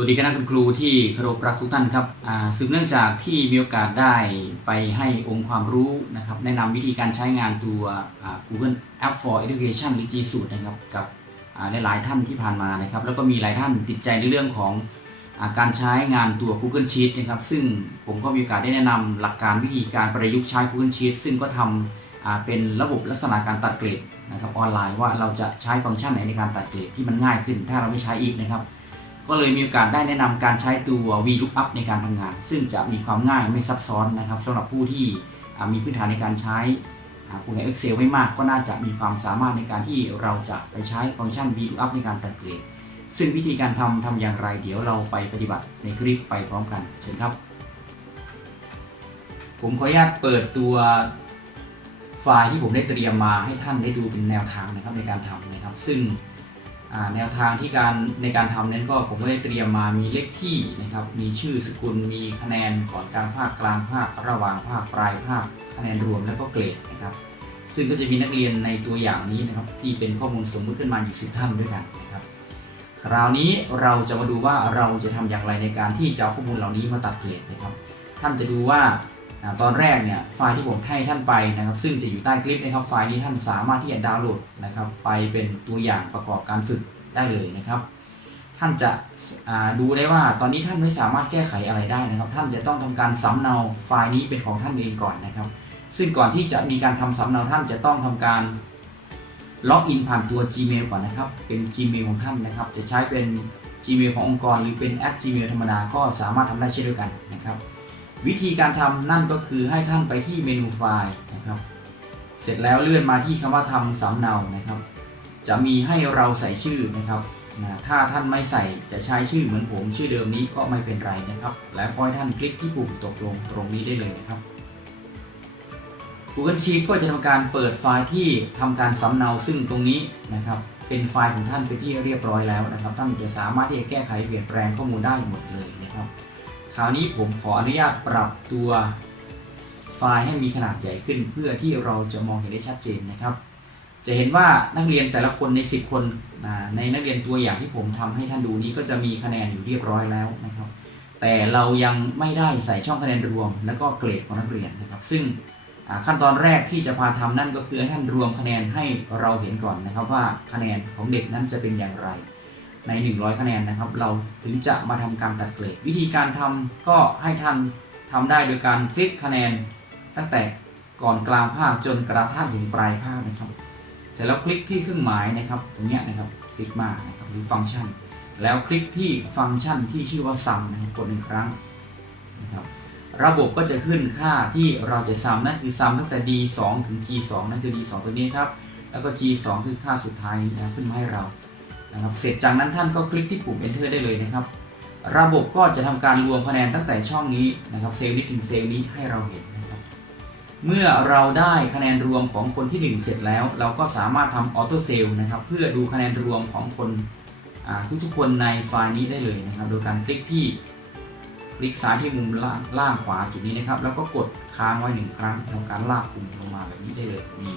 วัสดีคณะคุณครูที่เคารพรักทุกท่านครับอ่าสืบเนื่องจากที่มีโอกาสได้ไปให้องค์ความรู้นะครับแนะนำวิธีการใช้งานตัวอ่า Google App for Education หรือ G Suite นะครับกับอ่าหลายท่านที่ผ่านมานะครับแล้วก็มีหลายท่านติดใจในเรื่องของอาการใช้งานตัว Google Sheet นะครับซึ่งผมก็มีโอกาสได้แนะนำหลักการวิธีการประยุกต์ใช้ Google Sheet ซึ่งก็ทำอ่าเป็นระบบลักษณะการตัดเกรดนะครับออนไลน์ว่าเราจะใช้ฟังก์ชันไหนในการตัดเกรดที่มันง่ายขึ้น ถ้าเราไม่ใช้อีกนะครับ ก็เลยมีโอกาสได้แนะนำการใช้ตัว VLOOKUP ในการทำงาน ซึ่งจะมีความง่ายไม่ซับซ้อนนะครับสำหรับผู้ที่มีพื้นฐานในการใช้โปรแกรม Excel ไม่มากก็น่าจะมีความสามารถในการที่เราจะไปใช้ฟังก์ชัน VLOOKUP ในการตัดเกรดซึ่งวิธีการทำทำอย่างไรเดี๋ยวเราไปปฏิบัติในคลิปไปพร้อมกันเชิญครับ ผมขออนุญาตเปิดตัวไฟล์ที่ผมได้เตรียมมาให้ท่านได้ดูเป็นแนวทางนะครับในการทำนะครับ ซึ่ง แนวทางที่การในการทำนั้นก็ผมก็ได้เตรียมมามีเลขที่นะครับ มีชื่อสกุล มีคะแนนก่อนกลางภาคกลางภาค ระหว่างภาคปลายภาค คะแนนรวมแล้วก็เกรดนะครับ ซึ่งก็จะมีนักเรียนในตัวอย่างนี้นะครับที่เป็นข้อมูลสมมุติขึ้นมาอยู่สิบท่านด้วยกันนะครับ คราวนี้เราจะมาดูว่าเราจะทำอย่างไรในการที่จะเอาข้อมูลเหล่านี้มาตัดเกรดนะครับ ท่านจะดูว่า ตอนแรกเนี่ยไฟล์ที่ผมให้ท่านไปนะครับ ซึ่งจะอยู่ใต้คลิปนะครับไฟล์นี้ท่านสามารถที่จะดาวน์โหลดนะครับ ไปเป็นตัวอย่างประกอบการฝึกได้เลยนะครับ ท่านจะดูได้ว่าตอนนี้ท่านไม่สามารถแก้ไขอะไรได้นะครับ ท่านจะต้องทำการสำเนาไฟล์นี้เป็นของท่านเองก่อนนะครับ ซึ่งก่อนที่จะมีการทำสำเนาท่านจะต้องทำการล็อกอินผ่านตัว Gmail ก่อนนะครับ เป็น Gmail ของท่านนะครับ จะใช้เป็น Gmail ขององค์กร หรือเป็นแอป @gmail ธรรมดาก็สามารถทำได้เช่นเดียวกันนะครับ วิธีการทำนั่นก็คือให้ท่านไปที่เมนูไฟล์นะครับ เสร็จแล้วเลื่อนมาที่คำว่าทำสำเนานะครับ จะมีให้เราใส่ชื่อนะครับนะถ้าท่านไม่ใส่จะใช้ชื่อเหมือนผมชื่อเดิมนี้ก็ไม่เป็นไรนะครับ และพอท่านคลิกที่ปุ่มตกลงตรงนี้ได้เลยนะครับ Google Sheet ก็จะทำการเปิดไฟล์ที่ทำการสำเนาซึ่งตรงนี้นะครับ เป็นไฟล์ของท่านเป็นที่เรียบร้อยแล้วนะครับ ท่านจะสามารถที่จะแก้ไขเปลี่ยนแปลงข้อมูลได้หมดเลยนะครับ ราวนี้ผมขออนุญาตปรับตัวไฟล์ให้มีขนาดใหญ่ขึ้น เพื่อที่เราจะมองเห็นได้ชัดเจนนะครับ จะเห็นว่านักเรียนแต่ละคนใน 10 คนนะในนักเรียนตัวอย่างที่ผมทำให้ท่านดูนี้ก็จะมีคะแนนอยู่เรียบร้อยแล้วนะครับ แต่เรายังไม่ได้ใส่ช่องคะแนนรวม แล้วก็เกรดของนักเรียนนะครับ ซึ่งขั้นตอนแรกที่จะพาทำนั่นก็คือให้ท่านรวมคะแนนให้เราเห็นก่อนนะครับว่าคะแนนของเด็กนั้นจะเป็นอย่างไร ใน 100 คะแนนนะครับ เราถึงจะมาทำการตัดเกรด วิธีการทำก็ให้ท่านทำได้โดยการคลิกคะแนน ตั้งแต่ก่อนกลางภาคจนกระทั่งถึงปลายภาคนะครับ เสร็จแล้วคลิกที่เครื่องหมายนะครับตรงนี้นะครับซิกมานะครับหรือฟังก์ชัน แล้วคลิกที่ฟังก์ชันที่ชื่อว่า sum นะครับกดหนึ่งครั้งนะครับระบบก็จะขึ้นค่าที่เราจะ sum นั่นคือ sum ตั้งแต่ d 2 ถึง g 2 นั่นคือ d 2 ตัวนี้ครับ แล้วก็ g 2 คือค่าสุดท้ายนะขึ้นมาให้เรา นะครับเสร็จจากนั้นท่านก็คลิกที่ปุ่ม enter ได้เลยนะครับ ระบบก็จะทำการรวมคะแนนตั้งแต่ช่องนี้นะครับเซลล์นี้ถึงเซลล์นี้ให้เราเห็นนะครับเมื่อเราได้คะแนนรวมของคนที่ 1 เสร็จแล้ว เราก็สามารถทำออโต้เซลล์นะครับเพื่อดูคะแนนรวมของคนทุกๆคนในไฟล์นี้ได้เลยนะครับ โดยการคลิกที่คลิกซ้ายที่มุมล่างล่างขวาจุดนี้นะครับ แล้วก็กดค้างไว้หนึ่งครั้งทำการลากปุ่มลงมาแบบนี้ได้เลยนี่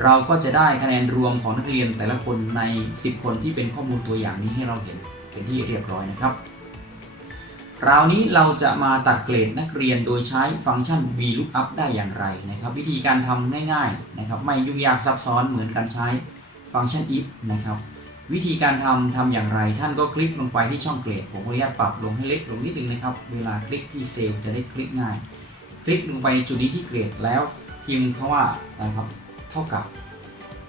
เราก็จะได้คะแนนรวมของนักเรียนแต่ละคนใน 10 คนที่เป็นข้อมูลตัวอย่างนี้ให้เราเห็นเป็นที่เรียบร้อยนะครับคราวนี้เราจะมาตัดเกรดนักเรียนโดยใช้ฟังก์ชัน VLOOKUP ได้อย่างไรนะครับ วิธีการทำง่ายๆนะครับไม่ยุ่งยากซับซ้อนเหมือนการใช้ฟังก์ชัน if นะครับ วิธีการทำทำอย่างไร ท่านก็คลิกลงไปที่ช่องเกรด ผมขออนุญาตปรับลงให้เล็กลงนิดนึงนะครับ เวลาคลิกที่เซลล์จะได้คลิกง่าย คลิกลงไปจุดนี้ที่เกรดแล้วพิมพ์คาว่านะครับ เท่ากับ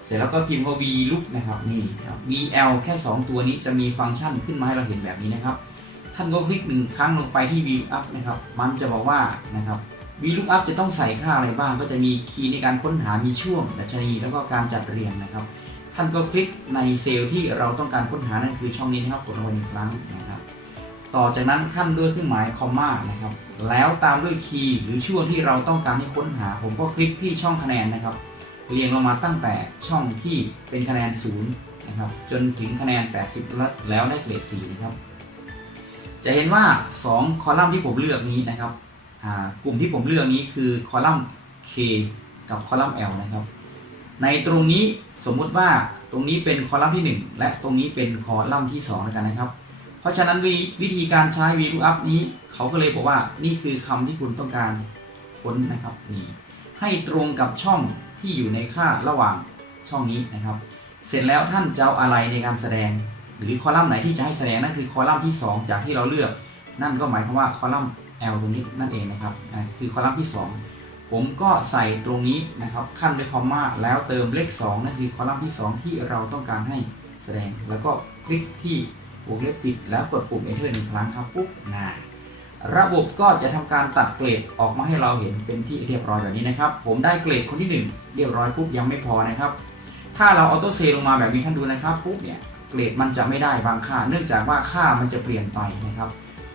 เสร็จแล้วก็พิมพ์ว่า VLOOK นะครับนี่ครับ VL แค่ 2 ตัวนี้จะมีฟังก์ชันขึ้นมาให้เราเห็นแบบนี้นะครับ ท่านก็คลิกหนึ่งครั้งลงไปที่ VLOOKUP นะครับ มันจะบอกว่านะครับ VLOOKUP จะต้องใส่ค่าอะไรบ้าง ก็จะมีคีย์ในการค้นหามีช่วงดัชนีแล้วก็การจัดเรียงนะครับ ท่านก็คลิกในเซลล์ที่เราต้องการค้นหานั่นคือช่องนี้นะครับกดลงไปหนึ่งครั้งนะครับต่อจากนั้นขั้นด้วยเครื่องหมายคอมมานะครับ แล้วตามด้วยคีย์หรือช่วงที่เราต้องการให้ค้นหา ผมก็คลิกที่ช่องคะแนนนะครับ เรียงลงมาตั้งแต่ช่องที่เป็นคะแนน0นะครับจนถึงคะแนน 80แล้วแล้วได้เกรด4นะครับจะเห็นว่า 2 คอลัมน์ที่ผมเลือกนี้นะครับกลุ่มที่ผมเลือกนี้คือคอลัมน์ K กับคอลัมน์ L นะครับ ในตรงนี้สมมุติว่าตรงนี้เป็นคอลัมน์ที่ 1 และตรงนี้เป็นคอลัมน์ที่2แล้วกันนะครับ เพราะฉะนั้นวิวิธีการใช้ VLOOKUP นี้เขาก็เลยบอกว่านี่คือคำที่คุณต้องการค้นนะครับนี่ให้ตรงกับช่อง ที่อยู่ในค่าระหว่างช่องนี้นะครับ เสร็จแล้วท่านจะเอาอะไรในการแสดง หรือคอลัมน์ไหนที่จะให้แสดงนั่นคือคอลัมน์ที่ 2 จากที่เราเลือก นั่นก็หมายความว่าคอลัมน์ L ตรงนี้นั่นเองนะครับคือคอลัมน์ที่ 2 ผมก็ใส่ตรงนี้นะครับขั้นด้วยคอมมาแล้วเติมเลข 2 นั่นคือคอลัมน์ที่ 2 ที่เราต้องการให้แสดงแล้วก็คลิกที่วงเล็บปิดแล้วกดปุ่ม Enter หนึ่งครั้งครับปุ๊บนะ ระบบก็จะทำการตัดเกรดออกมาให้เราเห็นเป็นที่เรียบร้อยแบบนี้นะครับ ผมได้เกรดคนที่ 1 เรียบร้อยปุ๊บยังไม่พอนะครับ ถ้าเราออโต้เซลลงมาแบบนี้ท่านดูนะครับปุ๊บเนี่ยเกรดมันจะไม่ได้บางค่า เนื่องจากว่าค่ามันจะเปลี่ยนไปนะครับ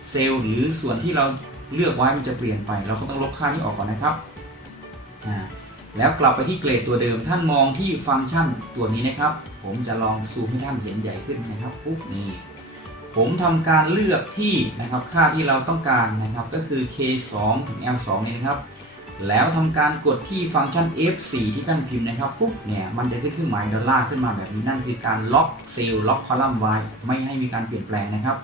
เซลล์หรือส่วนที่เราเลือกไว้มันจะเปลี่ยนไป เราก็ต้องลบค่านี้ออกก่อนนะครับแล้วกลับไปที่เกรดตัวเดิมท่านมองที่ฟังก์ชันตัวนี้นะครับ ผมจะลองซูมให้ท่านเห็นใหญ่ขึ้นนะครับปุ๊บนี่ ผมทำการเลือกที่นะครับค่าที่เราต้องการนะครับก็คือ k 2ถึง l 2นี่นะครับ แล้วทำการกดที่ฟังก์ชัน f4 ที่ท่านพิมพ์นะครับปุ๊บเนี่ยมันจะขึ้นเครื่องหมายดอลลาร์ขึ้นมาแบบนี้นั่นคือการล็อกเซลล์ล็อกคอลัมน์ไว้ไม่ให้มีการเปลี่ยนแปลงนะครับ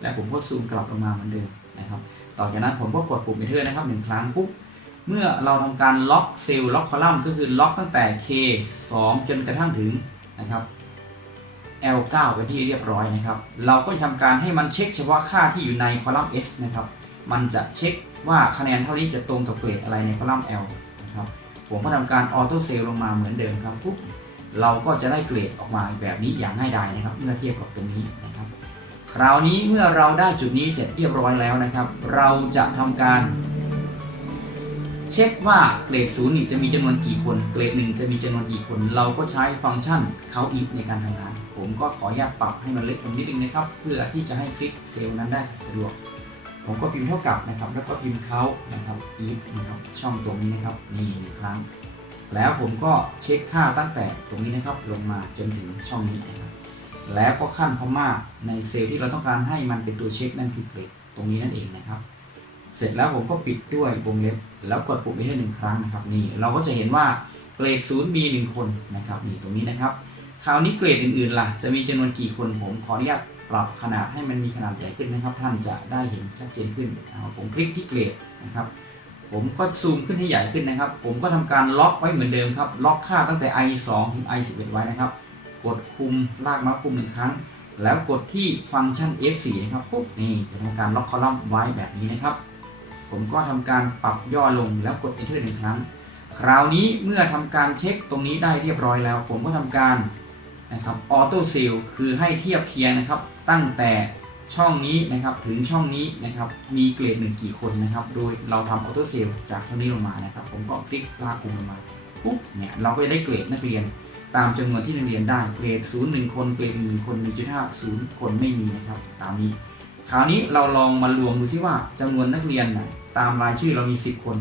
และผมก็ซูมกลับลงมาเหมือนเดิมนะครับ ต่อจากนั้นผมก็กดปุ่ม Enter นะครับหนึ่งครั้งปุ๊บเมื่อเราทำการล็อกเซลล์ล็อกคอลัมน์ก็คือล็อกตั้งแต่ K 2 จนกระทั่งถึงนะครับ L 9 ไปที่เรียบร้อยนะครับ เราก็จะทำการให้มันเช็คเฉพาะค่าที่อยู่ในคอลัมน์ S นะครับ มันจะเช็คว่าคะแนนเท่านี้จะตรงกับเกรดอะไรในคอลัมน์ L นะครับ ผมก็ทำการออโต้เซลลงมาเหมือนเดิมครับปุ๊บเราก็จะได้เกรดออกมาแบบนี้อย่างง่ายดายนะครับ เมื่อเทียบกับตรงนี้นะครับ คราวนี้เมื่อเราได้จุดนี้เสร็จเรียบร้อยแล้วนะครับ เราจะทำการเช็คว่าเกรดศูนย์จะมีจำนวนกี่คน เกรดหนึ่งจะมีจำนวนกี่คน เราก็ใช้ฟังก์ชัน count if ในการทำงาน ผมก็ขออนุญาตปรับให้มันเล็กลงนิดนึงนะครับ เพื่อที่จะให้คลิกเซลล์นั้นได้สะดวก ผมก็พิมพ์เท่ากับนะครับ แล้วก็พิมพ์ count นะครับ if นะครับ ช่องตรงนี้นะครับ นี่หนึ่งครั้ง แล้วผมก็เช็คค่าตั้งแต่ตรงนี้นะครับ ลงมาจนถึงช่องนี้นะครับ แล้วก็ขั้นคอมมาในเซลล์ที่เราต้องการให้มันเป็นตัวเช็คนั่นคือเกรดตรงนี้นั่นเองนะครับ เสร็จแล้วผมก็ปิดด้วยวงเล็บ แล้วกดปุ่มนี้หนึ่งครั้งนะครับ นี่ เราก็จะเห็นว่าเกรดศูนย์มีหนึ่งคนนะครับ นี่ตรงนี้นะครับ คราวนี้เกรดอื่นๆล่ะ จะมีจำนวนกี่คนผมขออนุญาตปรับขนาดให้มันมีขนาดใหญ่ขึ้นนะครับ ท่านจะได้เห็นชัดเจนขึ้น ผมคลิกที่เกรดนะครับ ผมก็ซูมขึ้นให้ใหญ่ขึ้นนะครับ ผมก็ทำการล็อกไว้เหมือนเดิมครับ ล็อกค่าตั้งแต่ i 2ถึง i 11ไว้นะครับ กดคุมลากมาคุมหนึ่งครั้ง แล้วกดที่ฟังก์ชัน F4 นะครับปุ๊บนี่จะทำการล็อกคอลัมน์ไว้แบบนี้นะครับ ผมก็ทำการปรับย่อลงแล้วกด Enter หนึ่งครั้ง คราวนี้เมื่อทำการเช็คตรงนี้ได้เรียบร้อยแล้ว ผมก็ทำการ นะครับออโต้เซลคือให้เทียบเคียงนะครับ ตั้งแต่ช่องนี้นะครับถึงช่องนี้นะครับมีเกรดหนึ่งกี่คนนะครับ โดยเราทำออโต้เซลจากช่องนี้ลงมานะครับ ผมก็คลิกลากคุมลงมาปุ๊บเนี่ยเราก็จะได้เกรดนักเรียน ตามจำนวนที่นักเรียนได้เกรด0 1 คนเกรด1คน1.5 0 คนไม่มีนะครับ ตามนี้ คราวนี้เราลองมารวมดูซิว่าจำนวนนักเรียนนะตามรายชื่อเรามี 10 คน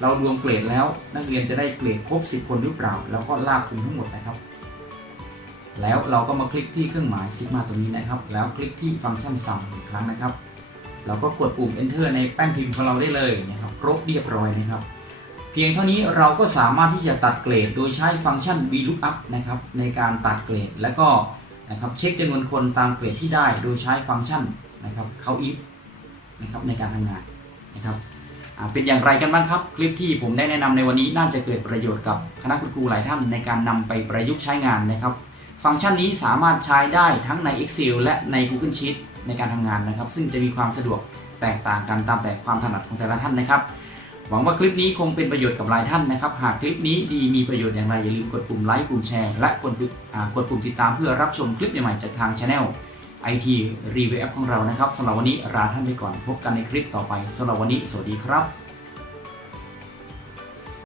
เรารวมเกรดแล้วนักเรียนจะได้เกรดครบ 10 คนหรือเปล่า แล้วก็ลากคุมทั้งหมดนะครับ แล้วเราก็มาคลิกที่เครื่องหมายซิกมาตรงนี้นะครับ แล้วคลิกที่ฟังก์ชัน sum อีกครั้งนะครับ เราก็กดปุ่ม enter ในแป้นพิมพ์ของเราได้เลยนะครับ ครบเรียบร้อยนะครับ เพียงเท่านี้เราก็สามารถที่จะตัดเกรด โดยใช้ฟังก์ชัน VLOOKUP นะครับในการตัดเกรด แล้วก็นะครับเช็คจำนวนคนตามเกรดที่ได้ โดยใช้ฟังก์ชันนะครับเขา if นะครับในการทำงานนะครับเป็นอย่างไรกันบ้างครับ คลิปที่ผมได้แนะนำในวันนี้น่าจะเกิดประโยชน์กับคณะคุณครูหลายท่านในการนำไปประยุกต์ใช้งานนะครับ ฟังก์ชันนี้สามารถใช้ได้ทั้งใน Excel และใน Google Sheet ในการทำงานนะครับ ซึ่งจะมีความสะดวกแตกต่างกันตามแต่ความถนัดของแต่ละท่านนะครับ หวังว่าคลิปนี้คงเป็นประโยชน์กับหลายท่านนะครับ หากคลิปนี้ดีมีประโยชน์อย่างไรอย่าลืมกดปุ่มไลค์ปุ่มแชร์และกดปุ่มกดปุ่มติดตามเพื่อรับชมคลิปใหม่ๆจากทางช anel IT Review ของเรานะครับสำหรับวันนี้ลาท่านไปก่อนพบกันในคลิปต่อไปสำหรับวันนี้ สวัสดีครับ